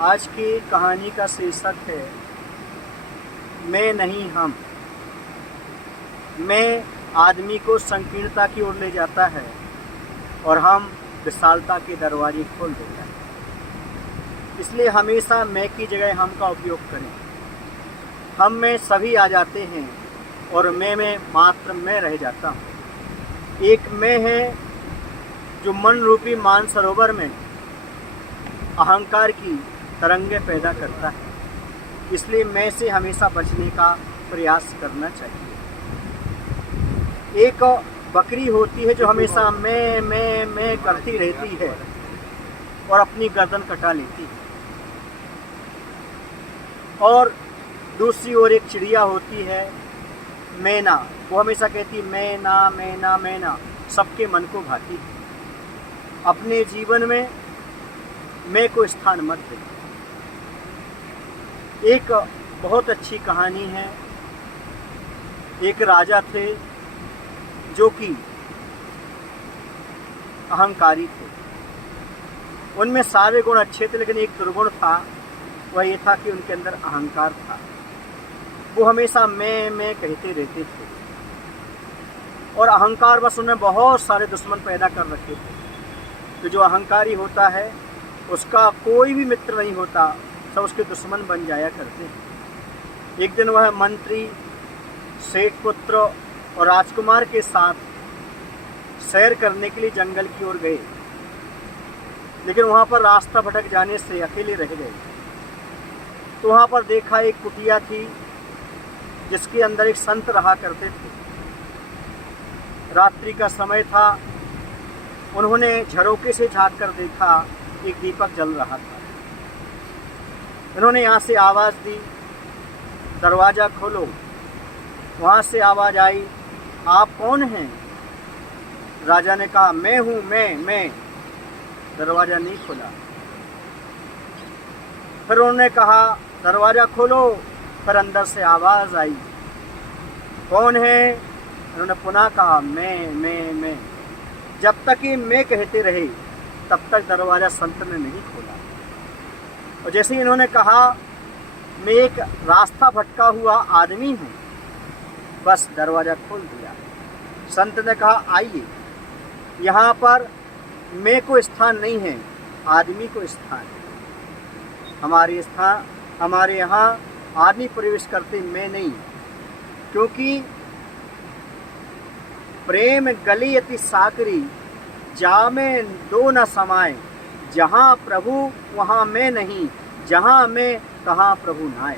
आज की कहानी का शीर्षक है मैं नहीं हम। मैं आदमी को संकीर्णता की ओर ले जाता है और हम विशालता के दरवाजे खोल देता है। इसलिए हमेशा मैं की जगह हम का उपयोग करें। हम में सभी आ जाते हैं और मैं में मात्र मैं रह जाता हूँ। एक मैं है जो मन रूपी मानसरोवर में अहंकार की तरंगे पैदा करता है। इसलिए मैं से हमेशा बचने का प्रयास करना चाहिए। एक बकरी होती है जो हमेशा मैं करती रहती है और अपनी गर्दन कटा लेती है, और दूसरी ओर एक चिड़िया होती है मैना। वो हमेशा कहती मैना मैना मैना, सबके मन को भाती है। अपने जीवन में मैं को स्थान मत दे। एक बहुत अच्छी कहानी है। एक राजा थे जो कि अहंकारी थे। उनमें सारे गुण अच्छे थे, लेकिन एक दुर्गुण था। वह ये था कि उनके अंदर अहंकार था। वो हमेशा मैं कहते रहते थे और अहंकार बस उन्हें बहुत सारे दुश्मन पैदा कर रखे थे। तो जो अहंकारी होता है उसका कोई भी मित्र नहीं होता, सब उसके दुश्मन बन जाया करते हैं। एक दिन वह मंत्री, सेठ पुत्र और राजकुमार के साथ सैर करने के लिए जंगल की ओर गए, लेकिन वहाँ पर रास्ता भटक जाने से अकेले रह गए। तो वहाँ पर देखा एक कुटिया थी जिसके अंदर एक संत रहा करते थे। रात्रि का समय था। उन्होंने झरोके से झांक कर देखा, एक दीपक जल रहा था। उन्होंने यहाँ से आवाज़ दी, दरवाज़ा खोलो। वहाँ से आवाज़ आई, आप कौन हैं? राजा ने कहा मैं हूँ, मैं। दरवाज़ा नहीं खोला। फिर उन्होंने कहा दरवाज़ा खोलो। फिर अंदर से आवाज़ आई, कौन है? उन्होंने पुनः कहा मैं। जब तक ये मैं कहते रहे तब तक दरवाज़ा संत ने नहीं खोला। और जैसे ही इन्होंने कहा मैं एक रास्ता भटका हुआ आदमी हूँ, बस दरवाज़ा खोल दिया। संत ने कहा आइए, यहाँ पर मैं को स्थान नहीं है, आदमी को स्थान है। हमारे यहाँ आदमी प्रवेश करते मैं नहीं, क्योंकि प्रेम गली अति साकरी, जामे दो न समाए। जहाँ प्रभु वहाँ मैं नहीं, जहाँ मैं तहाँ प्रभु नाए।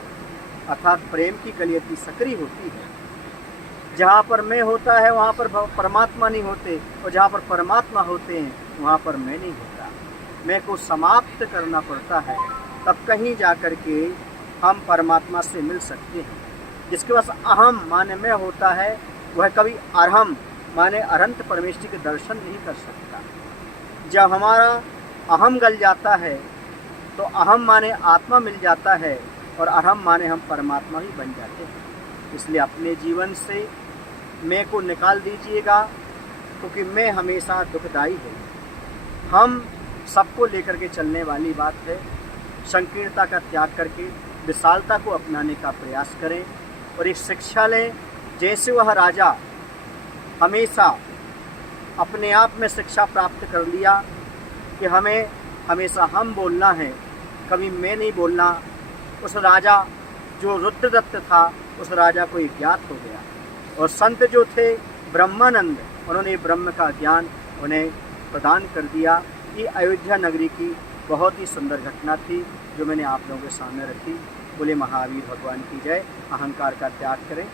अर्थात प्रेम की गली अति सकरी होती है। जहाँ पर मैं होता है वहाँ पर परमात्मा नहीं होते, और जहाँ पर परमात्मा होते हैं वहाँ पर मैं नहीं होता। मैं को समाप्त करना पड़ता है, तब कहीं जा कर के हम परमात्मा से मिल सकते हैं। जिसके पास अहम माने मैं होता है, वह कभी अरहम माने अनंत परमेश्वर के दर्शन नहीं कर सकता। जब हमारा अहम गल जाता है तो अहम माने आत्मा मिल जाता है, और अहम माने हम परमात्मा ही बन जाते हैं। इसलिए अपने जीवन से मैं को निकाल दीजिएगा, क्योंकि मैं हमेशा दुखदाई है। हम सबको लेकर के चलने वाली बात है। संकीर्णता का त्याग करके विशालता को अपनाने का प्रयास करें और एक शिक्षा लें। जैसे वह राजा हमेशा अपने आप में शिक्षा प्राप्त कर लिया कि हमें हमेशा हम बोलना है, कभी मैं नहीं बोलना। उस राजा जो रुद्रदत्त था, उस राजा को ज्ञात हो गया। और संत जो थे ब्रह्मानंद, उन्होंने ब्रह्म का ज्ञान उन्हें प्रदान कर दिया। ये अयोध्या नगरी की बहुत ही सुंदर घटना थी जो मैंने आप लोगों के सामने रखी। बोले महावीर भगवान की जय। अहंकार का त्याग करें।